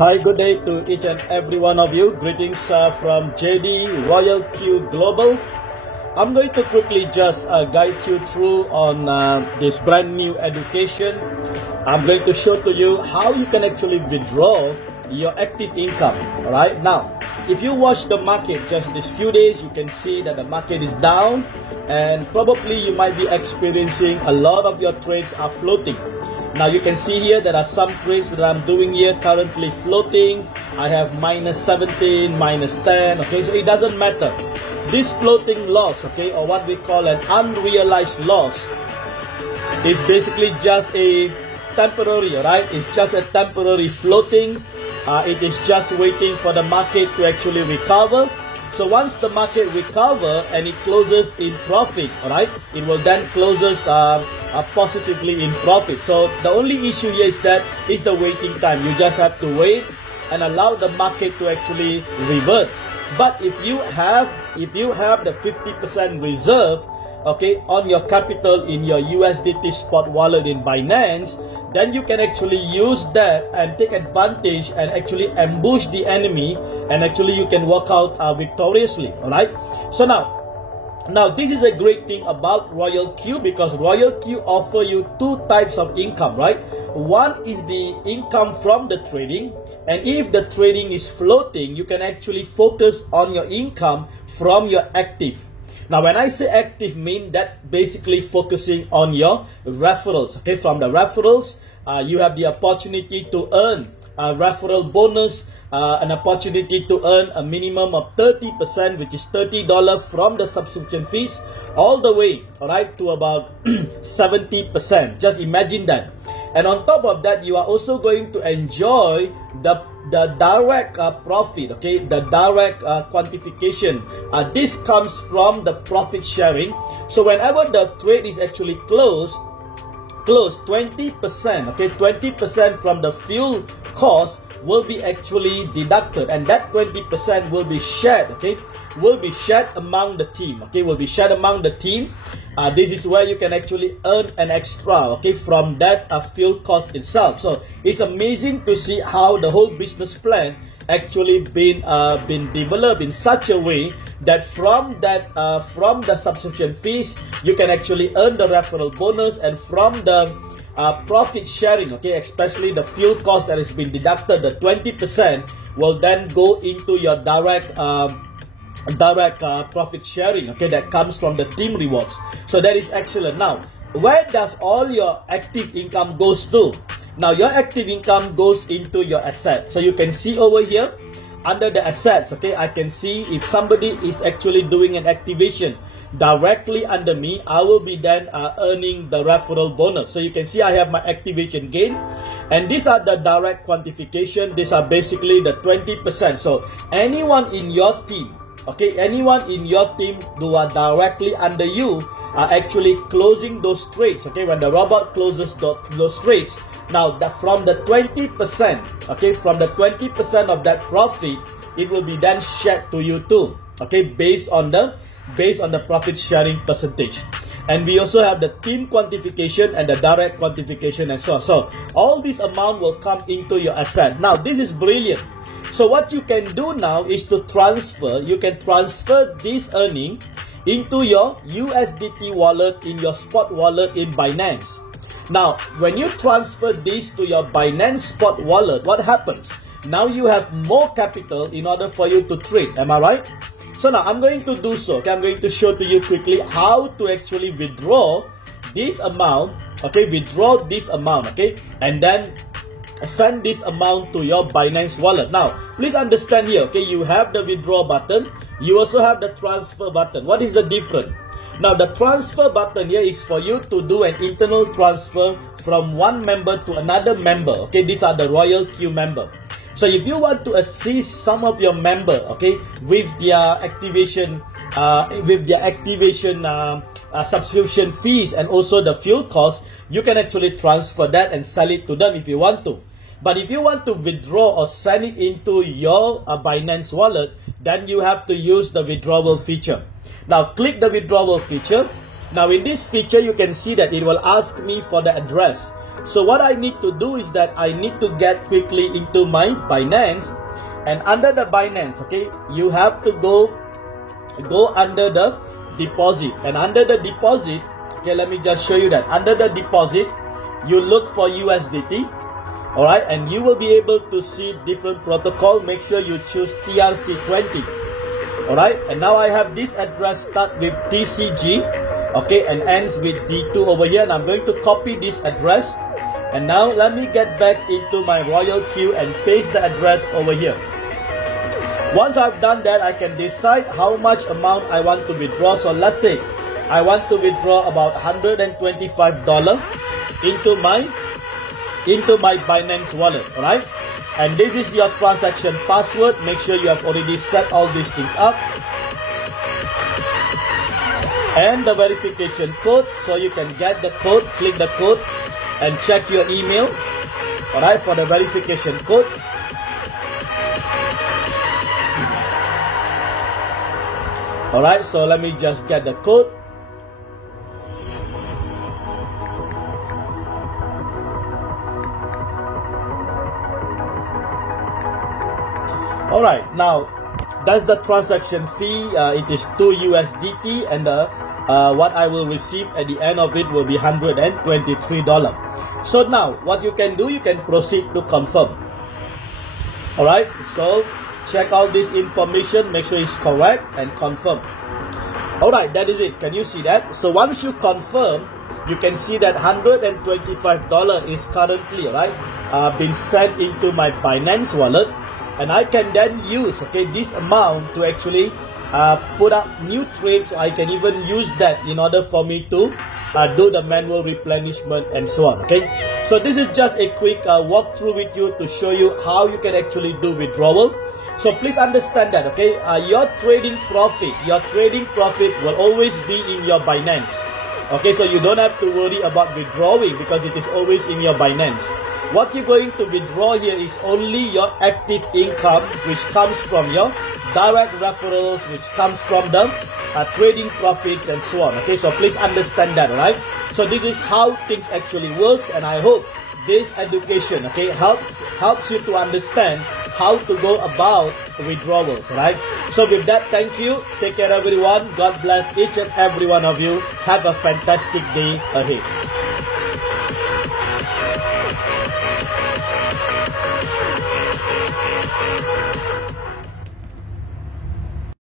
Hi, good day to each and every one of you. Greetings from JD Royal Q Global. I'm going to quickly just guide you through on this brand new education. I'm going to show to you how you can actually withdraw your active income. All right, now if you watch the market just these few days, you can see that the market is down, and probably you might be experiencing a lot of your trades are floating. Now you can see here there are some trades that I'm doing here currently floating. I have minus 17, minus 10. Okay, so it doesn't matter. This floating loss, okay, or what we call an unrealized loss, is basically just a temporary, right? It's just a temporary floating. It is just waiting for the market to actually recover. So once the market recover and it closes in profit, right, it will then closes positively in profit. So the only issue here is that is the waiting time. You just have to wait and allow the market to actually revert. But if you have the 50% reserve, okay, on your capital in your USDT spot wallet in Binance, then you can actually use that and take advantage and actually ambush the enemy, and actually you can walk out victoriously. All right, so now this is a great thing about Royal Q, because Royal Q offer you two types of income, right? One is the income from the trading, and if the trading is floating, you can actually focus on your income from your active. Now, when I say active, mean that basically focusing on your referrals. Okay, from the referrals, you have the opportunity to earn a referral bonus, an opportunity to earn a minimum of 30%, which is $30 from the subscription fees, all the way, all right, to about 70%. Just imagine that. And on top of that, you are also going to enjoy the direct profit, okay, the direct quantification. This comes from the profit sharing. So whenever the trade is actually closed 20%, okay, 20% from the fuel cost will be actually deducted, and that 20% will be shared, okay, will be shared among the team, okay, will be shared among the team. This is where you can actually earn an extra, okay, from that fuel cost itself. So it's amazing to see how the whole business plan actually been developed in such a way that from the subscription fees you can actually earn the referral bonus, and from the profit sharing, okay, especially the fuel cost that has been deducted, the 20% will then go into your direct profit sharing, okay, that comes from the team rewards. So that is excellent. Now, where does all your active income goes to? Now, your active income goes into your asset. So you can see over here under the assets, okay, I can see if somebody is actually doing an activation directly under me, I will be then earning the referral bonus. So you can see I have my activation gain, and these are the direct quantification. These are basically the 20%. So anyone in your team, okay, anyone in your team who are directly under you are actually closing those trades, okay, when the robot closes those trades. Now, from the 20%, okay, from the 20% of that profit, it will be then shared to you too, okay, based on the profit sharing percentage. And we also have the team quantification and the direct quantification and so on. So all this amount will come into your asset. Now, this is brilliant. So what you can do now is to transfer. You can transfer this earning into your USDT wallet in your spot wallet in Binance. Now, when you transfer this to your Binance spot wallet, what happens? Now you have more capital in order for you to trade. Am I right? So now I'm going to do so. Okay, I'm going to show to you quickly how to actually withdraw this amount. Okay, withdraw this amount. Okay, and then send this amount to your Binance wallet. Now, please understand here. Okay, you have the withdraw button. You also have the transfer button. What is the difference? Now, the transfer button here is for you to do an internal transfer from one member to another member. Okay, these are the Royal Q member. So if you want to assist some of your member, okay, with their activation, subscription fees and also the fuel cost, you can actually transfer that and sell it to them if you want to. But if you want to withdraw or send it into your Binance wallet, then you have to use the withdrawal feature. Now, click the withdrawal feature. Now, in this feature, you can see that it will ask me for the address. So what I need to do is that I need to get quickly into my Binance, and under the Binance, okay, you have to go under the deposit, and under the deposit, okay, let me just show you that. Under the deposit, you look for USDT, all right, and you will be able to see different protocol. Make sure you choose TRC20, all right. And now I have this address start with TCG, okay, and ends with D2 over here, and I'm going to copy this address. And now let me get back into my RoyalQ and paste the address over here. Once I've done that, I can decide how much amount I want to withdraw. So let's say I want to withdraw about $125 into my Binance wallet, alright? And this is your transaction password. Make sure you have already set all these things up. And the verification code, so you can get the code, click the code and check your email, alright, for the verification code. Alright, so let me just get the code. Alright, now that's the transaction fee. It is 2 USDT, and what I will receive at the end of it will be $123. So now what you can do, you can proceed to confirm. Alright, so check out this information, make sure it's correct, and confirm. Alright, that is it. Can you see that? So once you confirm, you can see that $125 is currently, right, been sent into my Binance wallet, and I can then use, okay, this amount to actually put up new trades. I can even use that in order for me to do the manual replenishment and so on. Okay, so this is just a quick walkthrough with you to show you how you can actually do withdrawal. So please understand that, okay, your trading profit will always be in your Binance. Okay, so you don't have to worry about withdrawing because it is always in your Binance. What you're going to withdraw here is only your active income, which comes from your direct referrals, which comes from the trading profits and so on. Okay, so please understand that, right? So this is how things actually works, and I hope this education, okay, helps you to understand how to go about withdrawals, right? So with that, thank you. Take care, everyone. God bless each and every one of you. Have a fantastic day ahead.